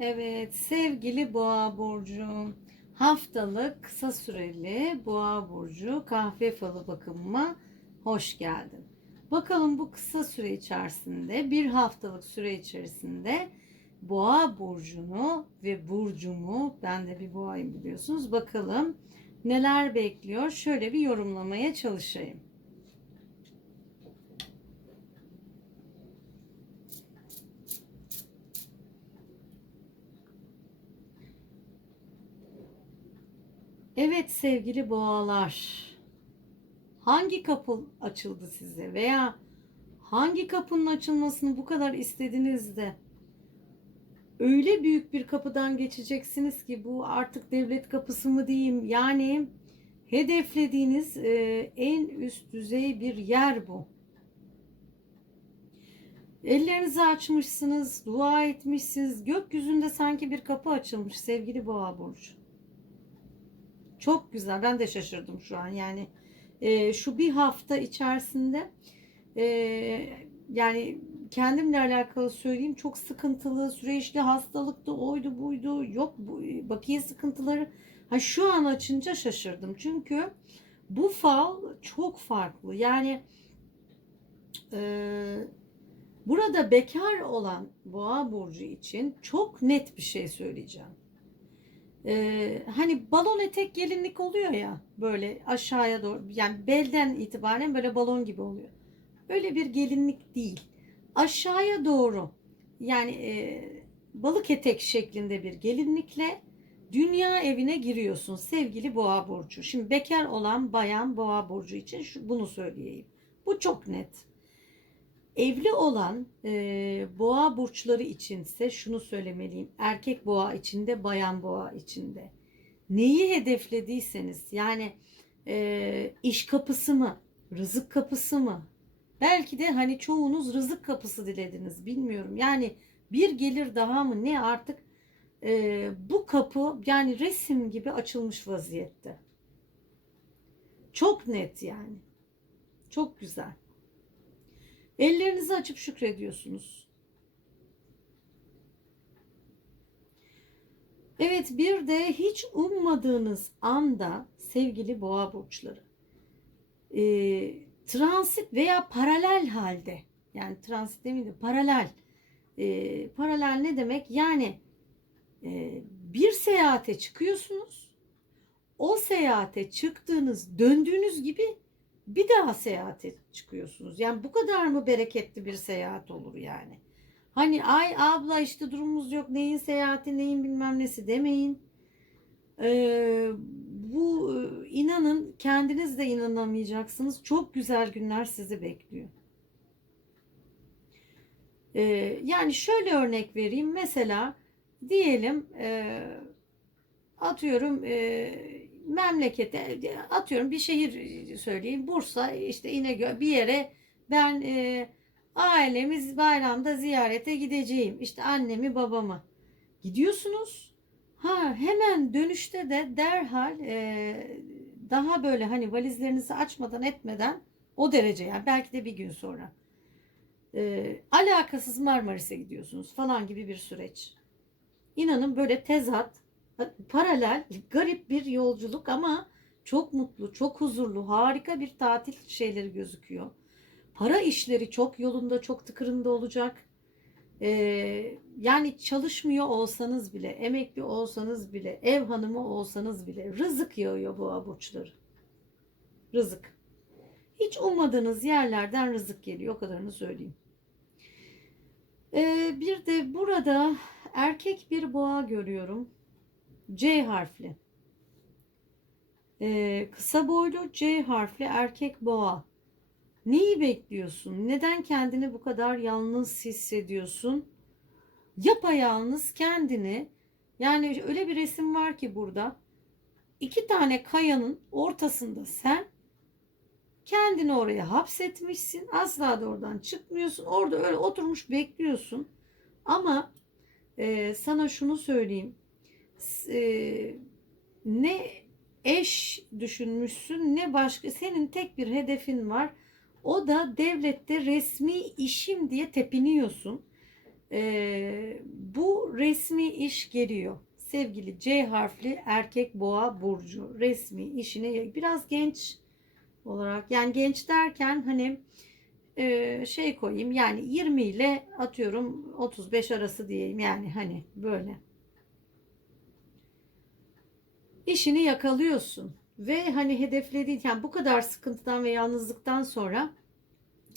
Evet sevgili Boğa burcu haftalık kısa süreli Boğa burcu kahve falı bakımıma hoş geldin. Bakalım bu kısa süre içerisinde bir haftalık süre içerisinde Boğa burcunu ve burcumu ben de bir boğayım biliyorsunuz bakalım neler bekliyor şöyle bir yorumlamaya çalışayım. Evet sevgili boğalar. Hangi kapı açıldı size veya hangi kapının açılmasını bu kadar istediniz de öyle büyük bir kapıdan geçeceksiniz ki bu artık devlet kapısı mı diyeyim yani hedeflediğiniz e, en üst düzey bir yer bu. Ellerinizi açmışsınız, dua etmişsiniz. Gökyüzünde sanki bir kapı açılmış sevgili Boğa burcu. Çok güzel. Ben de şaşırdım şu an. Yani e, şu bir hafta içerisinde e, yani kendimle alakalı söyleyeyim çok sıkıntılı, süreçli hastalıktı, oydu buydu, yok bu, bakiye sıkıntıları. Ha şu an açınca şaşırdım. Çünkü bu fal çok farklı. Yani e, burada bekar olan boğa burcu için çok net bir şey söyleyeceğim. Ee, hani balon etek gelinlik oluyor ya böyle aşağıya doğru yani belden itibaren böyle balon gibi oluyor. Öyle bir gelinlik değil. Aşağıya doğru yani e, balık etek şeklinde bir gelinlikle dünya evine giriyorsun sevgili boğa burcu. Şimdi bekar olan bayan boğa burcu için şu, bunu söyleyeyim. Bu çok net. Evli olan e, boğa burçları içinse şunu söylemeliyim. Erkek boğa içinde, bayan boğa içinde. Neyi hedeflediyseniz yani e, iş kapısı mı, rızık kapısı mı? Belki de hani çoğunuz rızık kapısı dilediniz bilmiyorum. Yani bir gelir daha mı ne artık e, bu kapı yani resim gibi açılmış vaziyette. Çok net yani. Çok güzel. Ellerinizi açıp şükrediyorsunuz. Evet bir de hiç ummadığınız anda sevgili boğa burçları e, transit veya paralel halde yani transit demeyeyim de paralel e, paralel ne demek yani e, bir seyahate çıkıyorsunuz o seyahate çıktığınız döndüğünüz gibi bir daha seyahate çıkıyorsunuz. Yani bu kadar mı bereketli bir seyahat olur yani? Hani ay abla işte durumumuz yok neyin seyahati neyin bilmem nesi demeyin. Ee, bu e, inanın kendiniz de inanamayacaksınız. Çok güzel günler sizi bekliyor. Ee, yani şöyle örnek vereyim. Mesela diyelim e, atıyorum e, memlekete atıyorum bir şehir söyleyeyim. Bursa işte İnegöl bir yere ben e, ailemiz bayramda ziyarete gideceğim. İşte annemi babamı. Gidiyorsunuz. Ha hemen dönüşte de derhal e, daha böyle hani valizlerinizi açmadan etmeden o derece yani belki de bir gün sonra e, alakasız Marmaris'e gidiyorsunuz falan gibi bir süreç. İnanın böyle tezat paralel garip bir yolculuk ama çok mutlu, çok huzurlu, harika bir tatil şeyleri gözüküyor. Para işleri çok yolunda, çok tıkırında olacak. Ee, yani çalışmıyor olsanız bile, emekli olsanız bile, ev hanımı olsanız bile rızık yağıyor bu aburçları. Rızık. Hiç ummadığınız yerlerden rızık geliyor. O kadarını söyleyeyim. Ee, bir de burada erkek bir boğa görüyorum. C harfli. Ee, kısa boylu C harfli erkek boğa. Neyi bekliyorsun? Neden kendini bu kadar yalnız hissediyorsun? Yapayalnız kendini yani öyle bir resim var ki burada. iki tane kayanın ortasında sen kendini oraya hapsetmişsin. Asla da oradan çıkmıyorsun. Orada öyle oturmuş bekliyorsun. Ama e, sana şunu söyleyeyim e, ne eş düşünmüşsün ne başka senin tek bir hedefin var. O da devlette resmi işim diye tepiniyorsun. E, bu resmi iş geliyor. Sevgili C harfli erkek boğa burcu resmi işini biraz genç olarak yani genç derken hani e, şey koyayım yani 20 ile atıyorum 35 arası diyeyim yani hani böyle. İşini yakalıyorsun ve hani hedeflediğin yani bu kadar sıkıntıdan ve yalnızlıktan sonra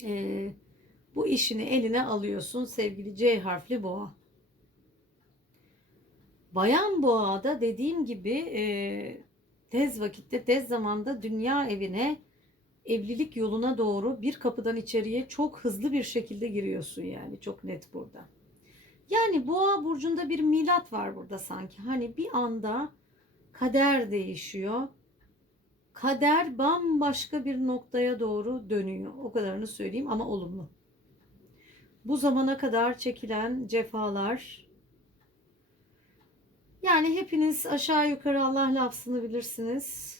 e, bu işini eline alıyorsun sevgili C harfli boğa. Bayan boğada dediğim gibi e, tez vakitte tez zamanda dünya evine evlilik yoluna doğru bir kapıdan içeriye çok hızlı bir şekilde giriyorsun yani çok net burada. Yani boğa burcunda bir milat var burada sanki. Hani bir anda kader değişiyor. Kader bambaşka bir noktaya doğru dönüyor. O kadarını söyleyeyim ama olumlu. Bu zamana kadar çekilen cefalar yani hepiniz aşağı yukarı Allah lafzını bilirsiniz.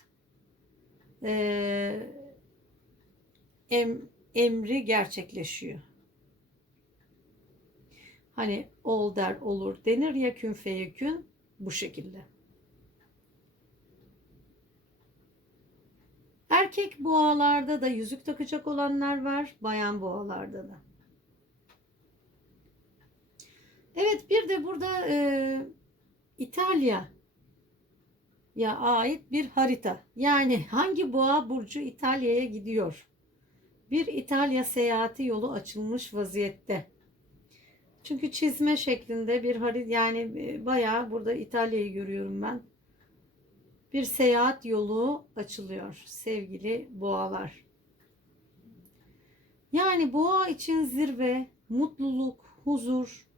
Ee, em, emri gerçekleşiyor. Hani ol der olur denir ya kün feyekün bu şekilde. Erkek boğalarda da yüzük takacak olanlar var, bayan boğalarda da. Evet bir de burada e, İtalya ya ait bir harita. Yani hangi boğa burcu İtalya'ya gidiyor? Bir İtalya seyahati yolu açılmış vaziyette. Çünkü çizme şeklinde bir harita yani e, bayağı burada İtalya'yı görüyorum ben. Bir seyahat yolu açılıyor sevgili boğalar. Yani boğa için zirve, mutluluk, huzur,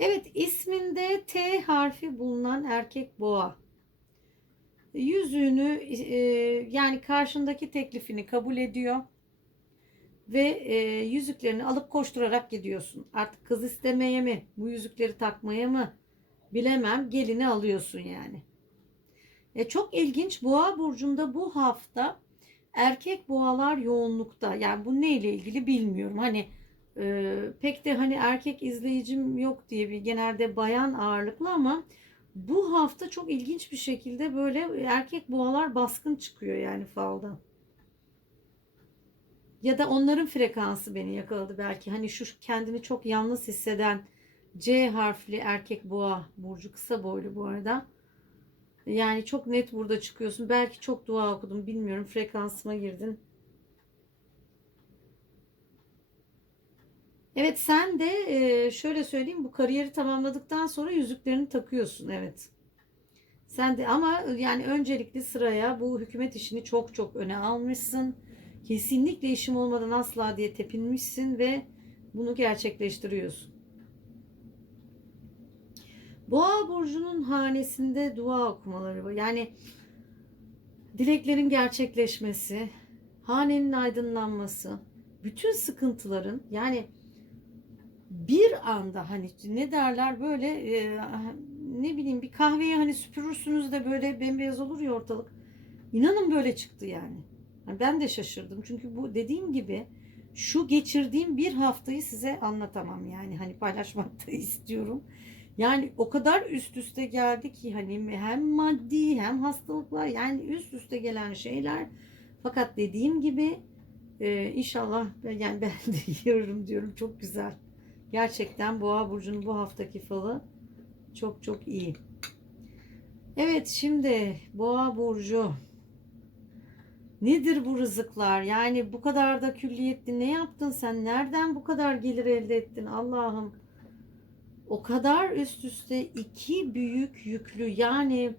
Evet isminde T harfi bulunan erkek boğa. Yüzüğünü e, yani karşındaki teklifini kabul ediyor. Ve e, yüzüklerini alıp koşturarak gidiyorsun. Artık kız istemeye mi, bu yüzükleri takmaya mı bilemem gelini alıyorsun yani. E, çok ilginç boğa burcunda bu hafta erkek boğalar yoğunlukta. Yani bu neyle ilgili bilmiyorum. Hani ee, pek de hani erkek izleyicim yok diye bir genelde bayan ağırlıklı ama bu hafta çok ilginç bir şekilde böyle erkek boğalar baskın çıkıyor yani falda. Ya da onların frekansı beni yakaladı belki. Hani şu kendini çok yalnız hisseden C harfli erkek boğa burcu kısa boylu bu arada. Yani çok net burada çıkıyorsun. Belki çok dua okudum bilmiyorum frekansıma girdin. Evet sen de e, şöyle söyleyeyim bu kariyeri tamamladıktan sonra yüzüklerini takıyorsun evet. Sen de ama yani öncelikli sıraya bu hükümet işini çok çok öne almışsın. Kesinlikle işim olmadan asla diye tepinmişsin ve bunu gerçekleştiriyorsun. Boğa burcunun hanesinde dua okumaları var. Yani dileklerin gerçekleşmesi, hanenin aydınlanması, bütün sıkıntıların yani bir anda hani ne derler böyle e, ne bileyim bir kahveyi hani süpürürsünüz de böyle bembeyaz olur ya ortalık. İnanın böyle çıktı yani. yani. Ben de şaşırdım. Çünkü bu dediğim gibi şu geçirdiğim bir haftayı size anlatamam yani hani paylaşmak da istiyorum. Yani o kadar üst üste geldi ki hani hem maddi hem hastalıklar yani üst üste gelen şeyler. Fakat dediğim gibi e, inşallah yani ben de yiyorum diyorum çok güzel. Gerçekten Boğa burcunun bu haftaki falı çok çok iyi. Evet şimdi Boğa burcu Nedir bu rızıklar? Yani bu kadar da külliyetli ne yaptın sen? Nereden bu kadar gelir elde ettin? Allah'ım. O kadar üst üste iki büyük yüklü yani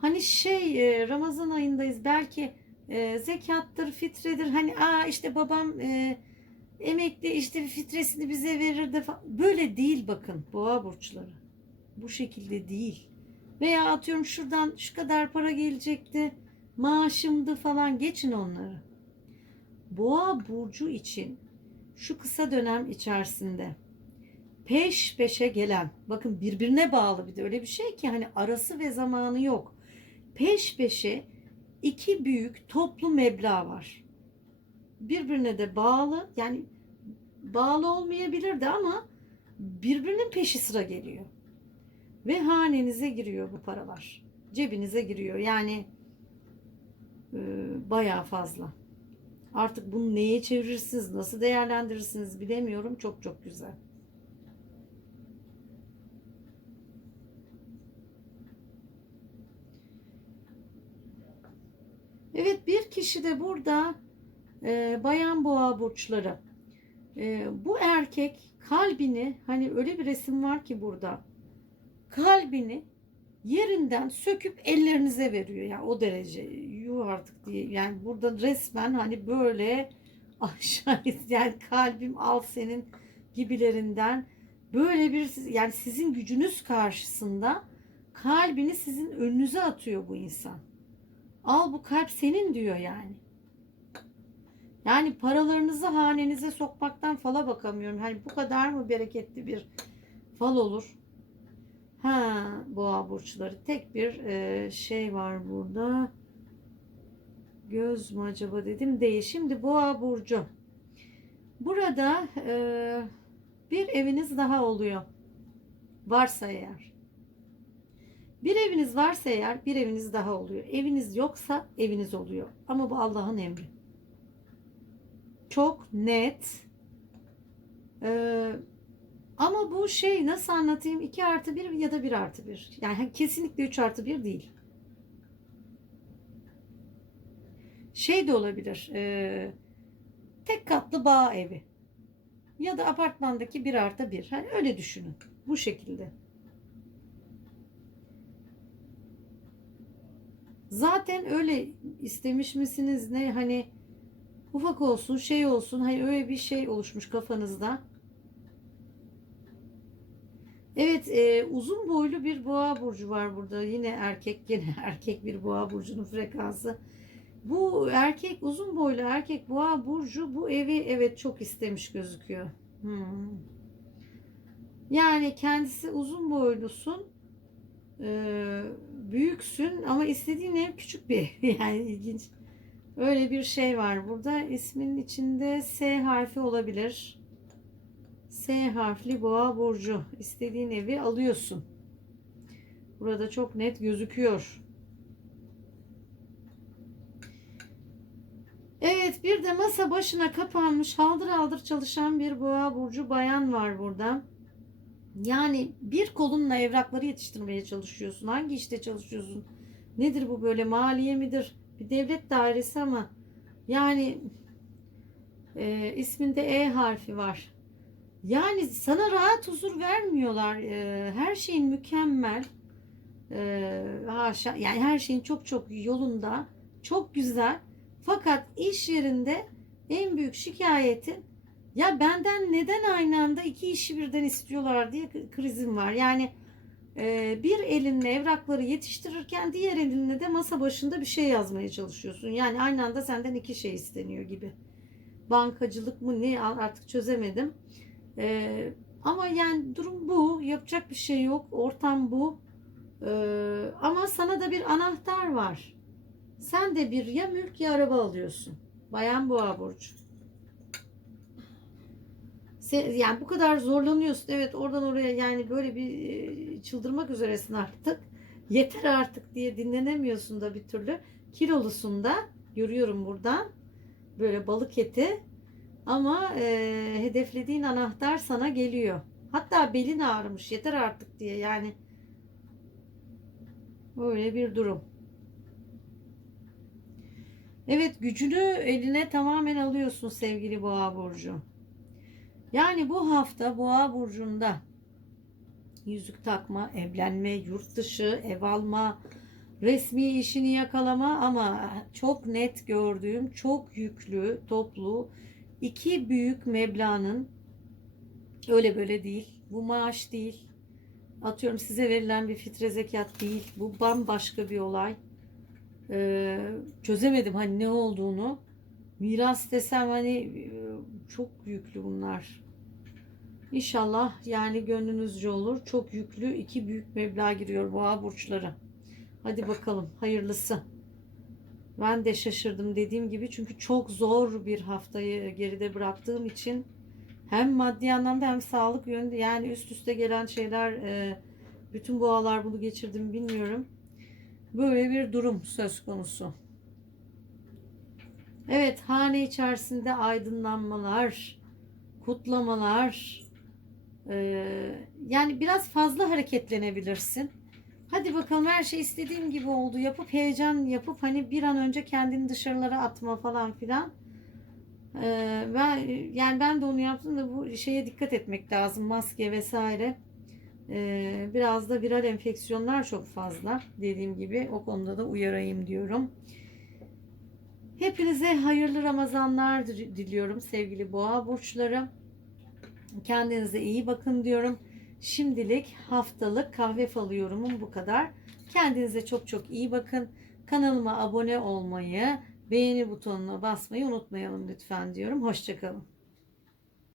hani şey e, Ramazan ayındayız belki e, zekattır, fitredir. Hani aa işte babam e, emekli işte fitresini bize verir de. Böyle değil bakın boğa burçları. Bu şekilde değil. Veya atıyorum şuradan şu kadar para gelecekti. Maaşımdı falan geçin onları. Boğa burcu için şu kısa dönem içerisinde peş peşe gelen bakın birbirine bağlı bir de öyle bir şey ki hani arası ve zamanı yok. Peş peşe iki büyük toplu meblağ var. Birbirine de bağlı yani bağlı olmayabilirdi ama birbirinin peşi sıra geliyor. Ve hanenize giriyor bu paralar. Cebinize giriyor. Yani e, bayağı fazla. Artık bunu neye çevirirsiniz, nasıl değerlendirirsiniz bilemiyorum. Çok çok güzel. Evet bir kişi de burada e, bayan boğa burçları. E, bu erkek kalbini hani öyle bir resim var ki burada. Kalbini yerinden söküp ellerinize veriyor. Yani o derece yuh artık diye. Yani burada resmen hani böyle aşağı yani kalbim al senin gibilerinden böyle bir yani sizin gücünüz karşısında kalbini sizin önünüze atıyor bu insan. Al bu kalp senin diyor yani. Yani paralarınızı hanenize sokmaktan fala bakamıyorum. Hani bu kadar mı bereketli bir fal olur? Ha, boğa burçları. Tek bir e, şey var burada. Göz mü acaba dedim değil. Şimdi boğa burcu. Burada e, bir eviniz daha oluyor. Varsa eğer. Bir eviniz varsa eğer bir eviniz daha oluyor. Eviniz yoksa eviniz oluyor. Ama bu Allah'ın emri. Çok net. Ee, ama bu şey nasıl anlatayım? 2 artı 1 ya da 1 artı 1. Yani kesinlikle 3 artı 1 değil. Şey de olabilir. E, tek katlı bağ evi. Ya da apartmandaki 1 artı 1. Hani öyle düşünün. Bu şekilde. Zaten öyle istemiş misiniz ne hani ufak olsun şey olsun hani öyle bir şey oluşmuş kafanızda. Evet e, uzun boylu bir boğa burcu var burada. Yine erkek yine erkek bir boğa burcunun frekansı. Bu erkek uzun boylu erkek boğa burcu bu evi evet çok istemiş gözüküyor. Hmm. Yani kendisi uzun boylusun. Ee, büyüksün ama istediğin ev küçük bir ev. Yani ilginç. Öyle bir şey var burada. İsmin içinde S harfi olabilir. S harfli boğa burcu. İstediğin evi alıyorsun. Burada çok net gözüküyor. Evet bir de masa başına kapanmış haldır haldır çalışan bir boğa burcu bayan var burada. Yani bir kolunla evrakları yetiştirmeye çalışıyorsun. Hangi işte çalışıyorsun? Nedir bu böyle maliye midir? Bir devlet dairesi ama yani e, isminde E harfi var. Yani sana rahat huzur vermiyorlar. E, her şeyin mükemmel. E, haşa, yani her şeyin çok çok yolunda. Çok güzel. Fakat iş yerinde en büyük şikayetin ya benden neden aynı anda iki işi birden istiyorlar diye krizim var. Yani e, bir elinle evrakları yetiştirirken diğer elinle de masa başında bir şey yazmaya çalışıyorsun. Yani aynı anda senden iki şey isteniyor gibi. Bankacılık mı ne artık çözemedim. E, ama yani durum bu. Yapacak bir şey yok. Ortam bu. E, ama sana da bir anahtar var. Sen de bir ya mülk ya araba alıyorsun. Bayan Boğa Burcu yani bu kadar zorlanıyorsun. Evet oradan oraya yani böyle bir çıldırmak üzeresin artık. Yeter artık diye dinlenemiyorsun da bir türlü. Kilolusun da görüyorum buradan. Böyle balık eti. Ama e, hedeflediğin anahtar sana geliyor. Hatta belin ağrımış yeter artık diye yani. Böyle bir durum. Evet gücünü eline tamamen alıyorsun sevgili boğa burcu. Yani bu hafta Boğa burcunda yüzük takma, evlenme, yurt dışı, ev alma, resmi işini yakalama ama çok net gördüğüm çok yüklü, toplu iki büyük meblağın öyle böyle değil. Bu maaş değil. Atıyorum size verilen bir fitre zekat değil. Bu bambaşka bir olay. Ee, çözemedim hani ne olduğunu. Miras desem hani çok yüklü bunlar. İnşallah yani gönlünüzce olur. Çok yüklü iki büyük meblağ giriyor boğa burçları. Hadi bakalım hayırlısı. Ben de şaşırdım dediğim gibi çünkü çok zor bir haftayı geride bıraktığım için hem maddi anlamda hem sağlık yönünde yani üst üste gelen şeyler e, bütün boğalar bunu geçirdim bilmiyorum. Böyle bir durum söz konusu. Evet, hane içerisinde aydınlanmalar, kutlamalar, ee, yani biraz fazla hareketlenebilirsin. Hadi bakalım her şey istediğim gibi oldu. Yapıp heyecan yapıp hani bir an önce kendini dışarılara atma falan filan. Ee, ben yani ben de onu yaptım da bu şeye dikkat etmek lazım. Maske vesaire. Ee, biraz da viral enfeksiyonlar çok fazla. Dediğim gibi o konuda da uyarayım diyorum. Hepinize hayırlı Ramazanlar diliyorum sevgili boğa burçları. Kendinize iyi bakın diyorum. Şimdilik haftalık kahve falı yorumum bu kadar. Kendinize çok çok iyi bakın. Kanalıma abone olmayı, beğeni butonuna basmayı unutmayalım lütfen diyorum. Hoşçakalın.